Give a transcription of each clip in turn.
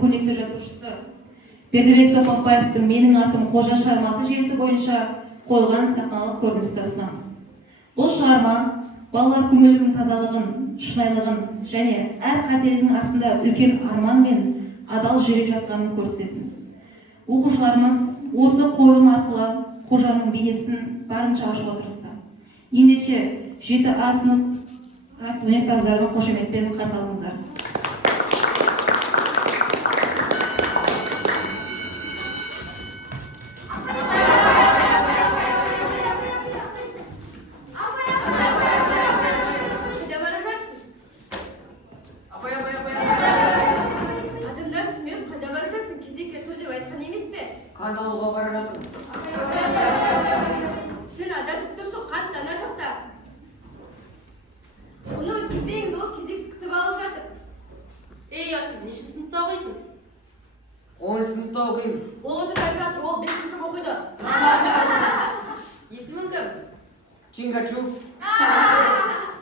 көрнекті жазушысы Бердібек Соқпақбаевтың «Менің атым Қожа» шығармасы желісі бойынша қойылған сахналық көріністі ұсынамыз. Бұл шығарма балалар көңілінің тазалығын, шынайылығын және әр қателігінің артында үлкен арман мен адал жүрек жатқанын көрсететін. Оқушыларымыз осы қойылым арқылы Қожаның бейнесін барынша ашуға тырысты. Ендеше 7А сынып өнерпаздарға қошеметпен қарсы алыңыздар.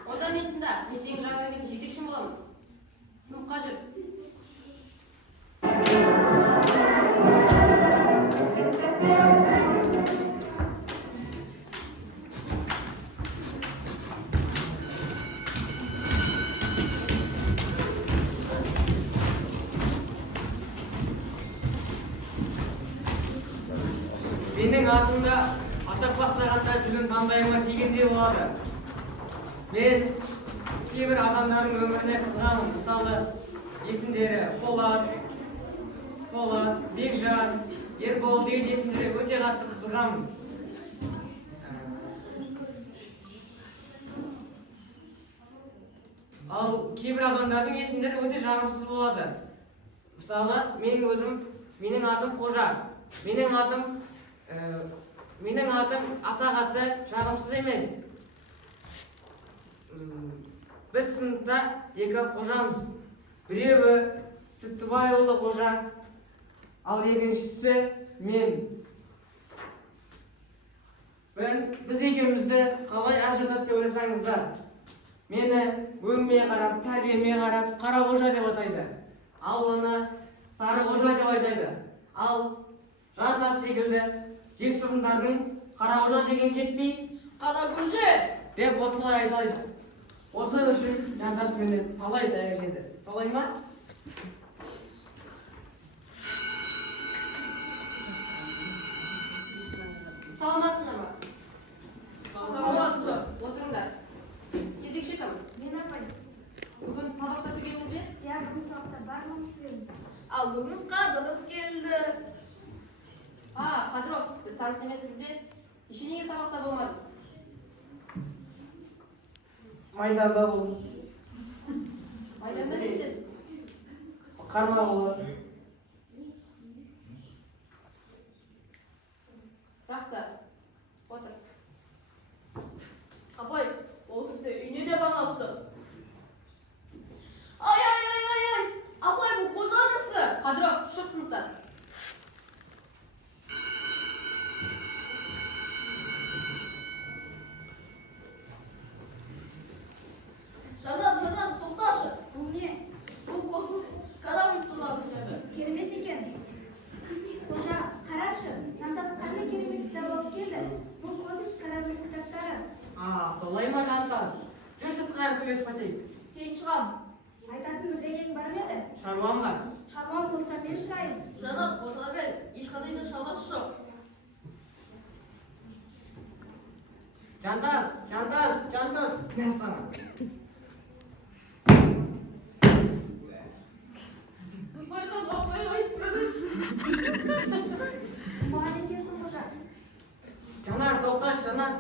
Одан ментінде, мен сенің жаңа мен жетекшім боламын. Сыныпқа жүр. Менің атымда атап бастағанда жүзім маңдайыма тигендей болады. Мен кейбір адамдардың өміріне қызығамын. Мысалы, есімдері Полат, Бекжан, Ербол деген есімдері өте қатты қызығамын. Ал кейбір адамдардың есімдері өте жағымсыз болады. Мысалы, менің атым Қожа. Менің атым аса қатты жағымсыз емес. Біз сыныпта екі қожамыз. Біреуі Сүттібайұлы Қожа, ал екіншісі мен. Біз екеумізді қалай ажыратады деп ойласаңыздар. Мені өңіме қарап, тәрбиеме қарап, Қара Қожа деп атайды. Ал оны Сары Қожа деп айтайды. Ал Жантас секілді жексұрындардың Қара Қожа деген жетпей, Қара Қожа деп осылай айтайды. Осы үшін Жантас мені талай дәрежеде. Солай ма? Саламатсыздар ма? Саламатсыздар. Отырыңдар. Кезекші кім? Мен апай. Бүгін сабақта түгеліңіз бе? Я бүгін сабақта барлығымыз түгелміз. Ал бүгін Қадыров келді. Қадыров, біз таныс емеспіз бе? Неге сабақта болмадың? Майданда болдым. Майданда не істедің? Қарма болады. Жақсы, отыр. Апай, ол тіпті үйне де баңапты. Ай! Апай, бұл Қожа кісі. Қадыров, шық сыныптан. Жазат, тоқташы. Бұл не? Бұл космос кадамын көтерді. Керемет екен. Қожа, қарашы, Жантас қандай керемет кітап алып келді. Бұл космос корабль кітаптары. Солай ма, Жантас? Жүр сыртқа сөйлесіп кетейік. Мен шығам. Айтатын бірдеңең бар ма еді? Шаруам бар. Шаруам болса мен шығайын. Жазат, отыра бер. Ешқандай да шауласы жоқ. Жантас, не сана? Маған екенсің, Қожа. Жанар, тоқташы, Жанар.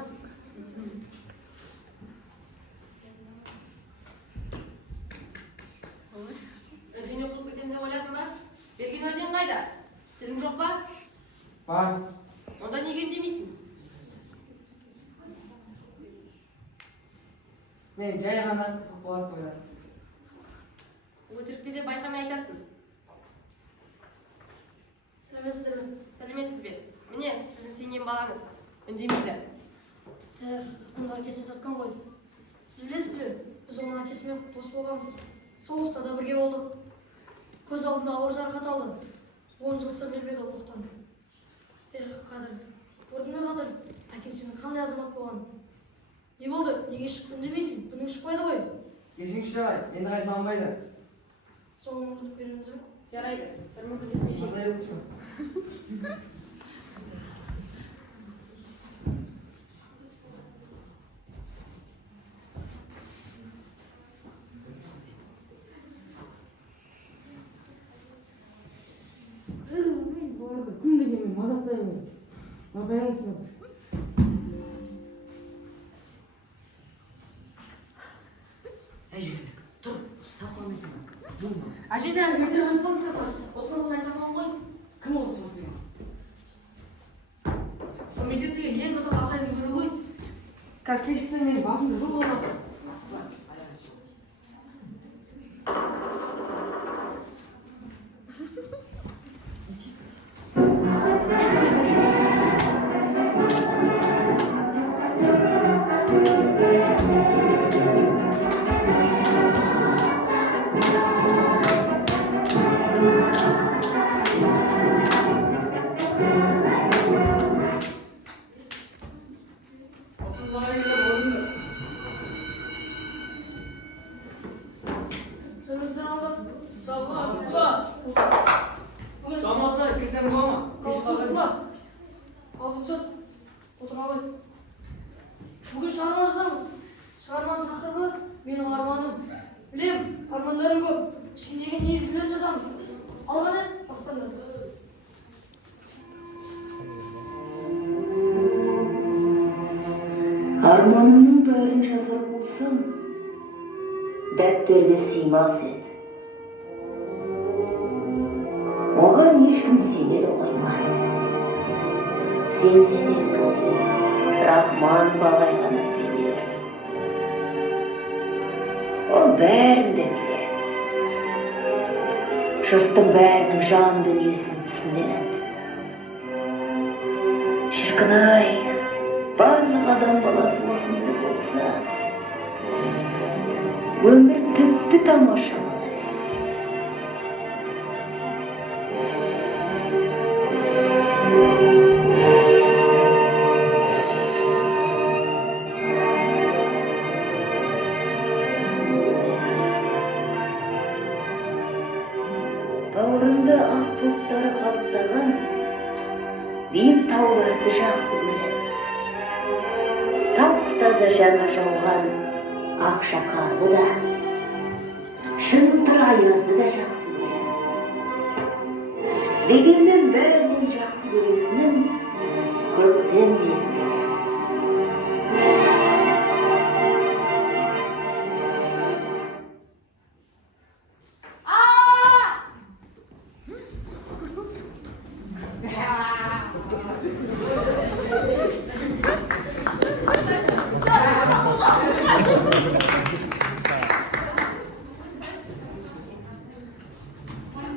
Үрдеме қылып кетем деп ойладың ба? Берген уәдең қайда? Тілің жоқ па? Бар. Онда неге үндемейсің? Мен жай ғана қызық болады ойладым. Өтірікті де байқамай айтасың. Сәлеметсіз бе? Міне, сіздің сенген балаңыз. Үндемейді. Оның әкесі татқан ғой. Сіз білесіз бе? Біз оның әкесімен қос болғанбыз. Соғыста да бірге болдық. Көз алдында ауыр жарақат алды. 10 жыл сыр бермеді оқтан. Қадыр, көрдің бе Қадыр? Әкең сенің қандай азамат болғанын? Не болды? Неге шыққын демейсің? Бұның шықпайды ғой. Кешіңізші ағай, енді қайталанбайды. Соңғы мүмкіндік береміз бе? Жарайды. Бір мүмкіндік берейін. Қандай өтші? Күнде келмей мазақтаймын. Мазақтаймын. Әй жігірлік, тұр, сау қалмайсың ба? Жуынба. Әжеде әлбетер айтпаңыз саған. Осман оңай саған ғой. Кім осы отырған? Мектептегі ең қатал ағайдың бірі ғой. Қазір кешіксең менің басымды жұлып алады. Асықпа, аяғы шығып. Сырымыздан алдық. Бүгін Дамапса, келсем бола ма? қалсыңдар. Қалсыңсыр. Отыра ғой. Бүгін шығарма жазамыз. Шығарманың тақырыбы менің арманым. Білем, армандарым көп. Ішіндегі негізділерін жазамыз. Алғаны бастаңдар. Арманымның бәрін жазар болсам, дәптерге сыймас еді. Оған ешкім сене де қоймас. Сен сенен, Рахман балай ғана сенер. Ол бәрін де біледі. Жұрттың бәрінің жан дүниесін түсінеді. Шіркін-ай, барлық адам баласы осындай болса, өмір тіпті тамаша болар. Бауырымды ақ бұлттары қаптаған биік тауларды жақсы көреді. Тап-таза жаңа жауған ақша қарды да, шыңылтыр аязды да жақсы көреді. Дегенмен бәрінен жақсы көретінім көктем мезгілі.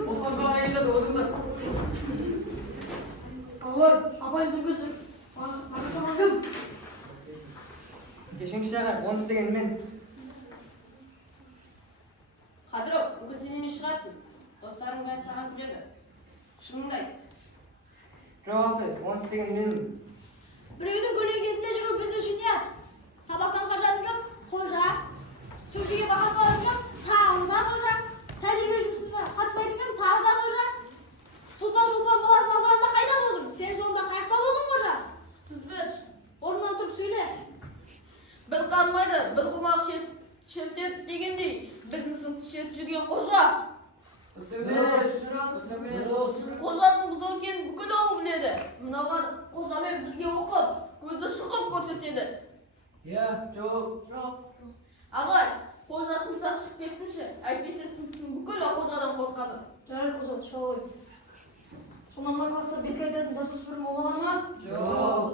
Осман саған әйелдер өзіңді. Аллар, апайын жүргізір. Аты саған кім? Кешіңізші ағай, оны істеген мен. Қадыров, мүмкін сен емес шығарсың. Достарың бәрі саған күледі. Шыныңды айт. Жоқ апай, оны істеген менмін. Біреудің көлеңкесінде жүру біз үшін не? Сабақтан қашатын кім? Қожа. Сөмкеге баға салатын кім? Тағы да қожа. Тәжірибе жұмысына қатыспайтын кім? Тағы да қожа. Сұлтан-шолпан баласын алғанда қайда болдың? Сен сонда қайықта болдың қожа? Түзбеш, Орнынан тұрып сөйле. біл қалмайды, біл құмақ шеттет дегендей. Біздің сыныпты шет жүрген қожа. Қожаның бұзау екенін бүкіл ауыл біледі. Мынаған қожамен бізге оқып, көзді шұқып көрсетеді. Иә, жоқ. Жоқ. Ағай, қожа сыныптан шығып кетсінші, әйтпесе сыныптың бүкіл қожадан қорқады. Жарайды қозы, шыға ғой. Сонда мына класста бетке айтатын жасөспірім болмаған ма? Жоқ.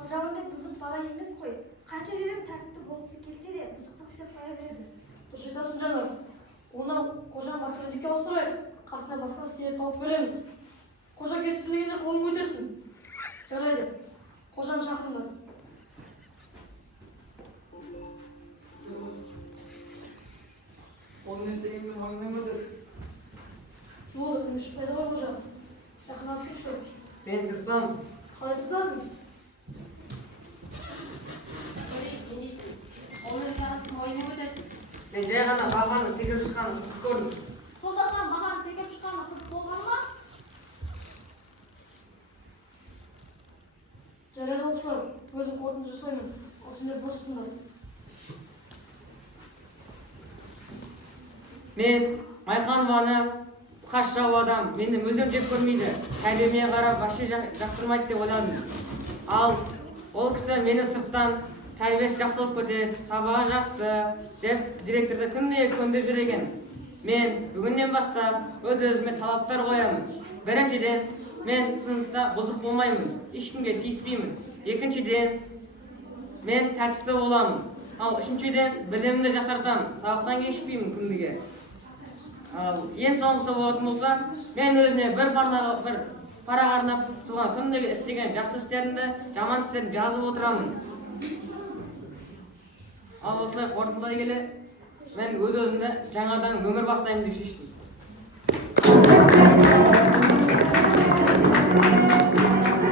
Қожа ондай бұзық бала емес қой. Қанша жерім тәртіпті болғысы келсе де бұзықтық істеп қоя береді. Дұрыс айтасың жанар. Оны қожаны басқа мектепке ауыстырайық. Қасына басқа себеп тауып береміз. Қожа кетсін дегендер қолын көтерсін. Жарайды. Қожаны шақырыңдар. Ол Оны істегенге мойындамадыр. Не болды? Күні шықпайды ғой қожа. Жақын алып жүрші. Мен тұрсам, Қалай тұрсасың? сен жай ғана бағаны секіріп шыққанын қызық көрдің. Сонда саған маған секіріп шыққаны қызық болғаны ма? Жарайды оқушылар, өзім қорытынды жасаймын. Ал сендер бұрышсыңдар. Мен Майханованы қас жау адам, мені мүлдем жек көрмейді. Тәрбиеме қарап вообще жақтырмайды деп ойладым. Ал ол кісі мені сырттан тәрбиесі жақсы болып кетеді, сабағы жақсы деп директорды күнде көндіріп жүр екен. Мен бүгіннен бастап өз-өзіме талаптар қоямын. Біріншіден, мен сыныпта бұзық болмаймын, ешкімге тиіспеймін. Екіншіден, мен тәртіпті боламын. Ал үшіншіден, білімімді жақсартамын, сабақтан кешікпеймін күндіге. Ал ең соңғысы болатын болса, мен өзіме бір парақ арнап, соған күндегі істеген жақсы істерімді, жаман істерімді жазып отырамын. Ал осылай қорытындылай келе, мен өз-өзімді жаңадан өмір бастаймын деп шештім.